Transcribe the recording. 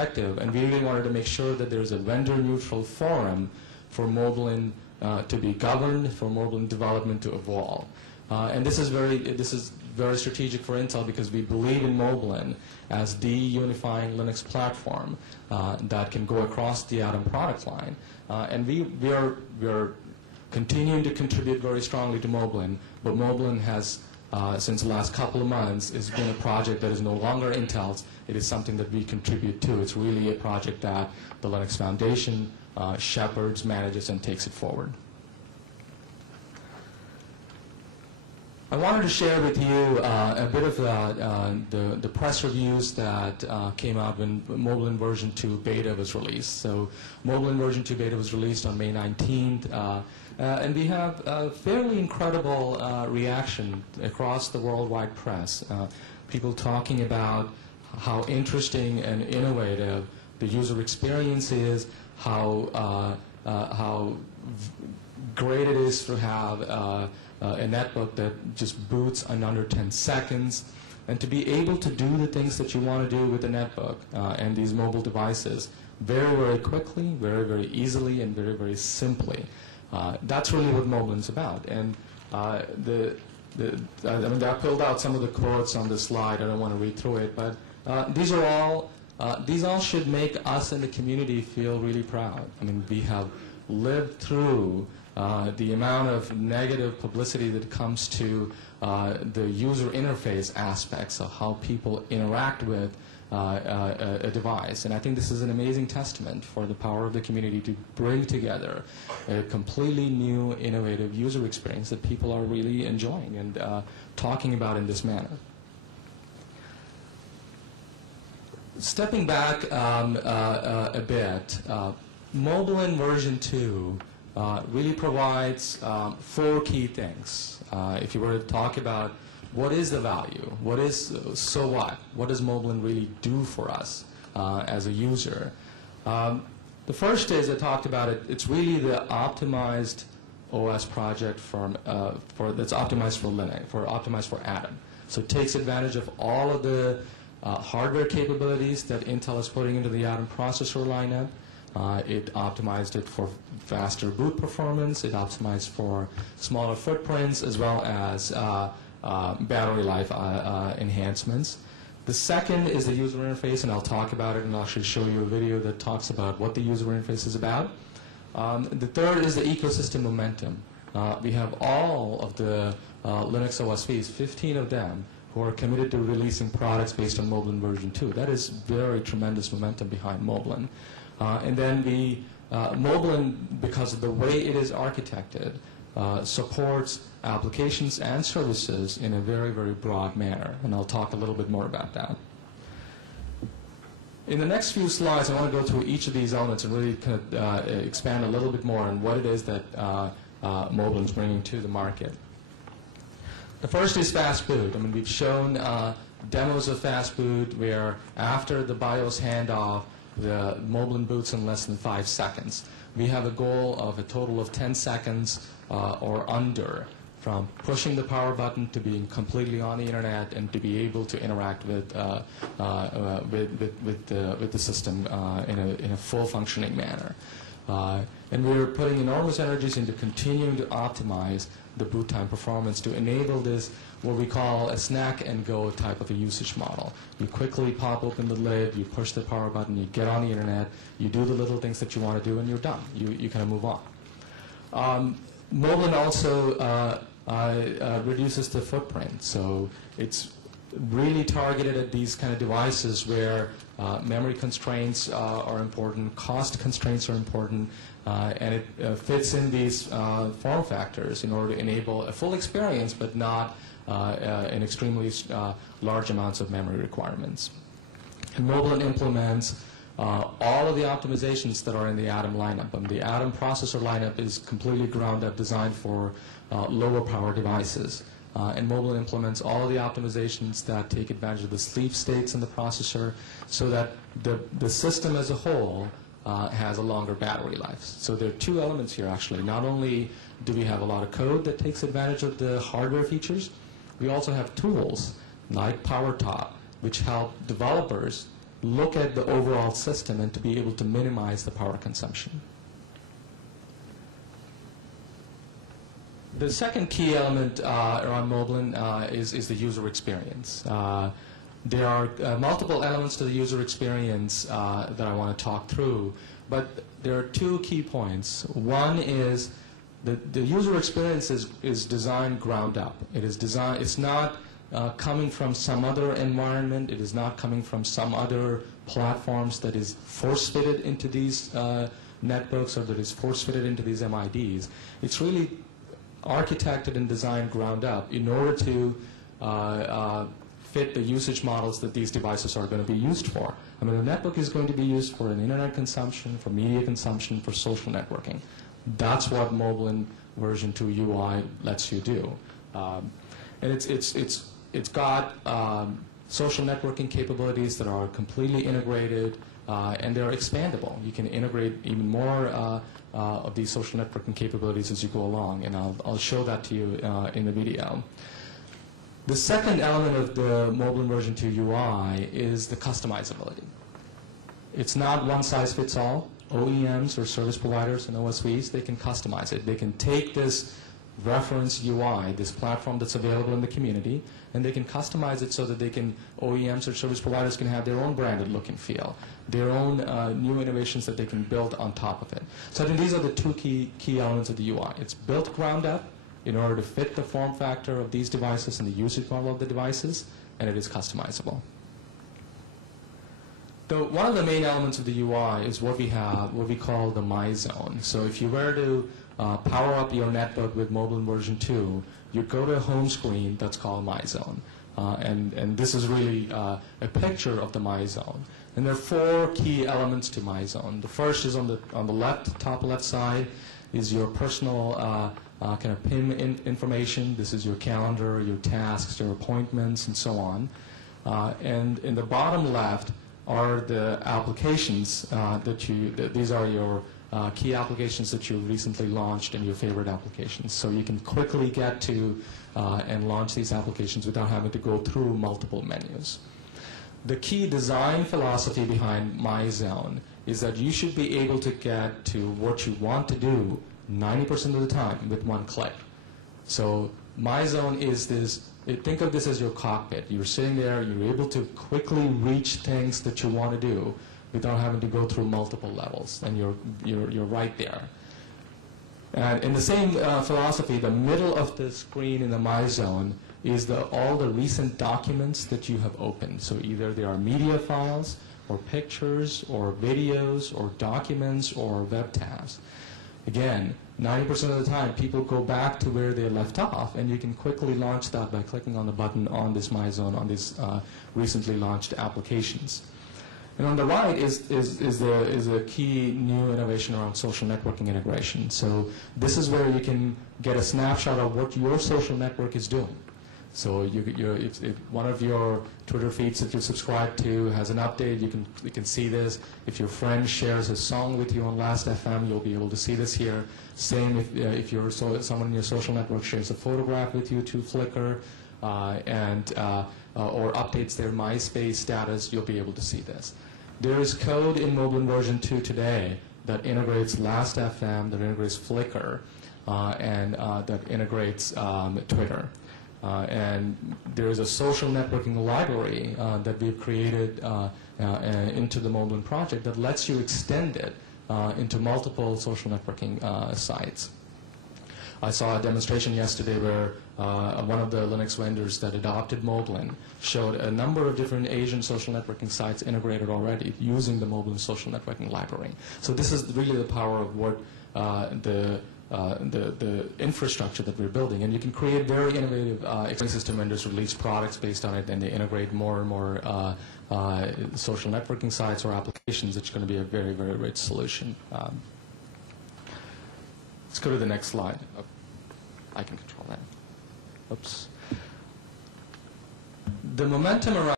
perspective, and we really wanted to make sure that there's a vendor-neutral forum for Moblin to be governed, for Moblin development to evolve. And this is very strategic for Intel because we believe in Moblin as the unifying Linux platform that can go across the Atom product line. And we are continuing to contribute very strongly to Moblin, but Moblin has, since the last couple of months, has been a project that is no longer Intel's. It is something that we contribute to. It's really a project that the Linux Foundation shepherds, manages, and takes it forward. I wanted to share with you a bit of the press reviews that came out when Moblin version 2 beta was released. So Moblin version 2 beta was released on May 19th, and we have a fairly incredible reaction across the worldwide press. People talking about how interesting and innovative the user experience is, how great it is to have a netbook that just boots in under 10 seconds, and to be able to do the things that you want to do with the netbook and these mobile devices very, very quickly, very, very easily, and very, very simply. That's really what Moblin's about. And I mean, I pulled out some of the quotes on this slide. I don't want to read through it, but these all should make us in the community feel really proud. I mean, we have lived through the amount of negative publicity that comes to the user interface aspects of how people interact with a device. And I think this is an amazing testament for the power of the community to bring together a completely new, innovative user experience that people are really enjoying and talking about in this manner. Stepping back a bit, Moblin version 2 really provides 4 key things. If you were to talk about what is the value, so what does Moblin really do for us as a user? The first is, I talked about it, it's really the optimized OS project that's optimized for Linux, optimized for Atom. So it takes advantage of all of the hardware capabilities that Intel is putting into the Atom processor lineup. It optimized it for faster boot performance. It optimized for smaller footprints as well as battery life enhancements. The second is the user interface, and I'll talk about it and I'll actually show you a video that talks about what the user interface is about. The third is the ecosystem momentum. We have all of the Linux OSVs, 15 of them, who are committed to releasing products based on Moblin version 2. That is very tremendous momentum behind Moblin. And then Moblin, because of the way it is architected, supports applications and services in a very, very broad manner. And I'll talk a little bit more about that. In the next few slides, I want to go through each of these elements and really kind of expand a little bit more on what it is that Moblin's bringing to the market. The first is fast boot. I mean, we've shown demos of fast boot where after the BIOS handoff, the Moblin boots in less than 5 seconds. We have a goal of a total of 10 seconds or under from pushing the power button to being completely on the internet and to be able to interact with the system in a full functioning manner. And we're putting enormous energies into continuing to optimize the boot time performance to enable this, what we call a snack and go type of a usage model. You quickly pop open the lid, you push the power button, you get on the internet, you do the little things that you want to do, and you're done. You kind of move on. Moblin also reduces the footprint. So it's really targeted at these kind of devices where memory constraints are important, cost constraints are important, and it fits in these form factors in order to enable a full experience, but not in extremely large amounts of memory requirements. And Moblin implements all of the optimizations that are in the Atom lineup. The Atom processor lineup is completely ground-up, designed for lower power devices. And Moblin implements all of the optimizations that take advantage of the sleep states in the processor so that the system as a whole has a longer battery life. So there are 2 elements here, actually. Not only do we have a lot of code that takes advantage of the hardware features, we also have tools like PowerTop, which help developers look at the overall system and to be able to minimize the power consumption. The second key element around Moblin is the user experience. There are multiple elements to the user experience that I want to talk through, but there are two key points. One is the user experience is designed ground up. It is designed, it's not coming from some other environment. It is not coming from some other platforms that is force-fitted into these netbooks or that is force-fitted into these MIDs. It's really architected and designed ground up in order to fit the usage models that these devices are going to be used for. I mean, a netbook is going to be used for an internet consumption, for media consumption, for social networking. That's what Moblin version 2 UI lets you do. And it's got social networking capabilities that are completely integrated, and they're expandable. You can integrate even more of these social networking capabilities as you go along, and I'll show that to you in the video. The second element of the Moblin version 2 UI is the customizability. It's not one size fits all. OEMs or service providers and OSVs, they can customize it. They can take this reference UI, this platform that's available in the community, and they can customize it so that they can, OEMs or service providers can have their own branded look and feel, their own new innovations that they can build on top of it. So I think these are the two key elements of the UI. It's built ground up in order to fit the form factor of these devices and the usage model of the devices, and it is customizable. One of the main elements of the UI is what we have, what we call the My Zone. So if you were to power up your netbook with Moblin version 2, you go to a home screen that's called My Zone. And this is really a picture of the My Zone. And there are four key elements to My Zone. The first is on the left, top left side, is your personal kind of PIM information. This is your calendar, your tasks, your appointments, and so on. And in the bottom left are the applications these are your key applications that you recently launched and your favorite applications. So you can quickly get to and launch these applications without having to go through multiple menus. The key design philosophy behind My Zone is that you should be able to get to what you want to do 90% of the time with one click. So My Zone is this, think of this as your cockpit. You're sitting there, you're able to quickly reach things that you want to do without having to go through multiple levels, and you're right there. And in the same philosophy, the middle of the screen in the My Zone is all the recent documents that you have opened. So either they are media files, or pictures, or videos, or documents, or web tabs. Again, 90% of the time, people go back to where they left off, and you can quickly launch that by clicking on the button on this My Zone, on these recently launched applications. And on the right is a key new innovation around social networking integration. So this is where you can get a snapshot of what your social network is doing. So if one of your Twitter feeds that you subscribe to has an update, you can see this. If your friend shares a song with you on Last.fm, you'll be able to see this here. Same if someone in your social network shares a photograph with you to Flickr or updates their MySpace status, you'll be able to see this. There is code in Moblin version 2 today that integrates Last.fm, that integrates Flickr, and that integrates Twitter. And there is a social networking library that we've created into the Moblin project that lets you extend it into multiple social networking sites. I saw a demonstration yesterday where one of the Linux vendors that adopted Moblin showed a number of different Asian social networking sites integrated already using the Moblin social networking library. So this is really the power of what the infrastructure that we're building, and you can create very innovative system vendors release products based on it, and they integrate more and more social networking sites or applications. It's going to be a very, very rich solution. Let's go to the next slide. Oh, I can control that. Oops. The momentum around